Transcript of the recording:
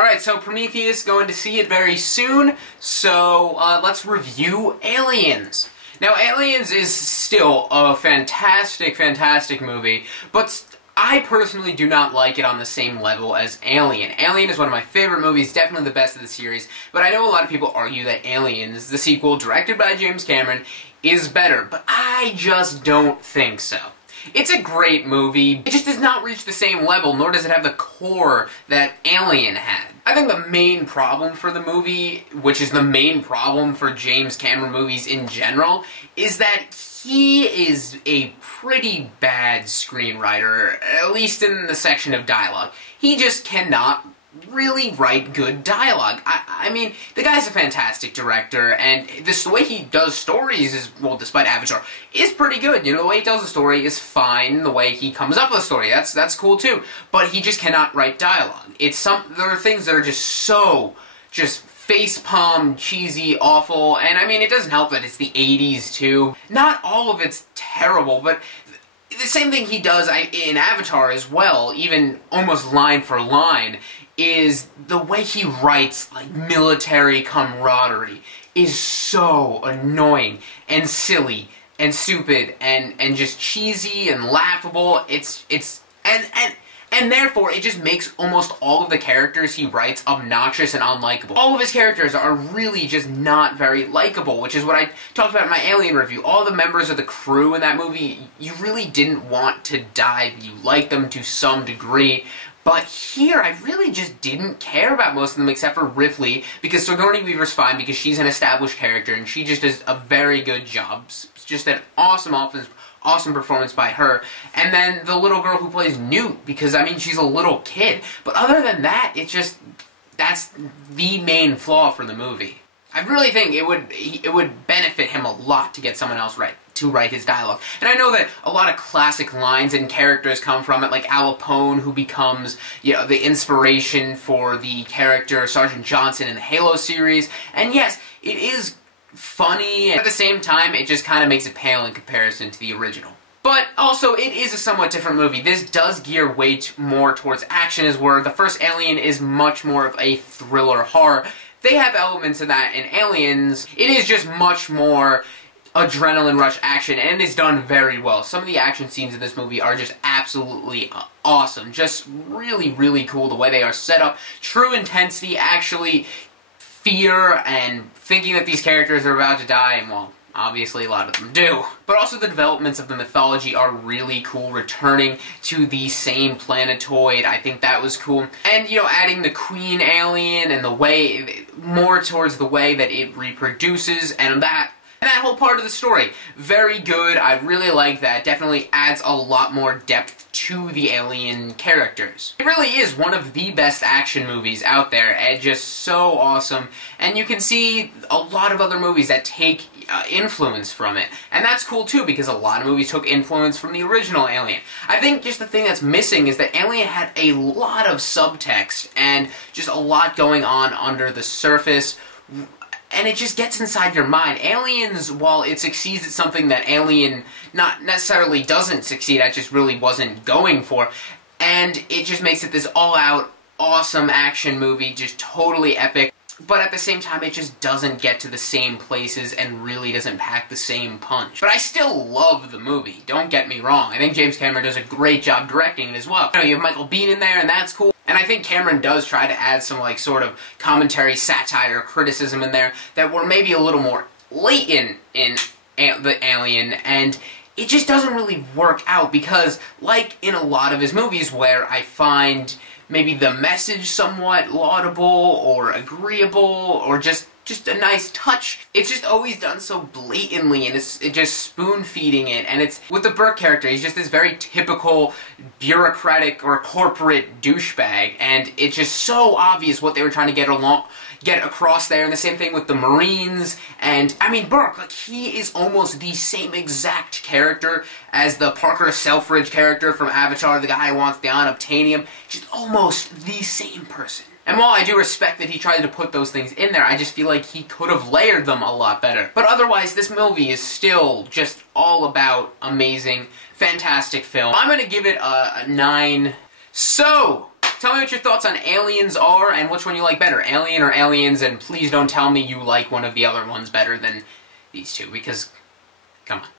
Alright, so Prometheus, going to see it very soon, so let's review Aliens. Now, Aliens is still a fantastic, fantastic movie, but I personally do not like it on the same level as Alien. Alien is one of my favorite movies, definitely the best of the series, but I know a lot of people argue that Aliens, the sequel directed by James Cameron, is better, but I just don't think so. It's a great movie, it just does not reach the same level, nor does it have the core that Alien had. I think the main problem for the movie, which is the main problem for James Cameron movies in general, is that he is a pretty bad screenwriter, at least in the section of dialogue. He just cannot really write good dialogue. I mean, the guy's a fantastic director, and the way he does stories is, well, despite Avatar, is pretty good. You know, the way he tells a story is fine, the way he comes up with a story, that's cool too. But he just cannot write dialogue. There are things that are just facepalm, cheesy, awful, and I mean, it doesn't help that it's the 80s too. Not all of it's terrible, but the same thing he does in Avatar as well, even almost line for line, is the way he writes, like, military camaraderie is so annoying and silly and stupid and just cheesy and laughable. And therefore, it just makes almost all of the characters he writes obnoxious and unlikable. All of his characters are really just not very likable, which is what I talked about in my Alien review. All the members of the crew in that movie, you really didn't want to die. You liked them to some degree. But here, I really just didn't care about most of them except for Ripley, because Sigourney Weaver's fine because she's an established character and she just does a very good job. It's just an awesome performance by her. And then the little girl who plays Newt, because, I mean, she's a little kid. But other than that, that's the main flaw for the movie. I really think it would benefit him a lot to get someone else to write his dialogue. And I know that a lot of classic lines and characters come from it, like Al Capone, who becomes, you know, the inspiration for the character Sergeant Johnson in the Halo series. And yes, it is funny, and at the same time, it just kind of makes it pale in comparison to the original. But also, it is a somewhat different movie. This does gear way more towards action, as where the first Alien is much more of a thriller horror. They have elements of that in Aliens. It is just much more adrenaline rush action, and it is done very well. Some of the action scenes in this movie are just absolutely awesome. Just really, really cool the way they are set up. True intensity, actually fear, and thinking that these characters are about to die, and well, obviously a lot of them do. But also the developments of the mythology are really cool, returning to the same planetoid. I think that was cool. And, you know, adding the queen alien and the way, more towards the way that it reproduces, and that whole part of the story. Very good. I really like that. Definitely adds a lot more depth to the alien characters. It really is one of the best action movies out there, and just so awesome. And you can see a lot of other movies that take influence from it. And that's cool too, because a lot of movies took influence from the original Alien. I think just the thing that's missing is that Alien had a lot of subtext, and just a lot going on under the surface, and it just gets inside your mind. Aliens, while it succeeds at something that Alien not necessarily doesn't succeed at, just really wasn't going for, and it just makes it this all-out, awesome action movie, just totally epic, but at the same time, it just doesn't get to the same places and really doesn't pack the same punch. But I still love the movie, don't get me wrong. I think James Cameron does a great job directing it as well. You know, you have Michael Biehn in there, and that's cool. And I think Cameron does try to add some, like, sort of commentary, satire, criticism in there that were maybe a little more latent in the Alien, and it just doesn't really work out because, like in a lot of his movies where I find maybe the message somewhat laudable or agreeable or just a nice touch, it's just always done so blatantly, and it's just spoon-feeding it. And it's, with the Burke character, he's just this very typical bureaucratic or corporate douchebag, and it's just so obvious what they were trying to get across there. And the same thing with the Marines, and I mean, Burke, like, he is almost the same exact character as the Parker Selfridge character from Avatar, the guy who wants the unobtainium, just almost the same person. And while I do respect that he tried to put those things in there, I just feel like he could have layered them a lot better. But otherwise, this movie is still just all about amazing, fantastic film. I'm gonna give it a 9. So, Tell me what your thoughts on Aliens are, and which one you like better, Alien or Aliens, and please don't tell me you like one of the other ones better than these two, because, come on.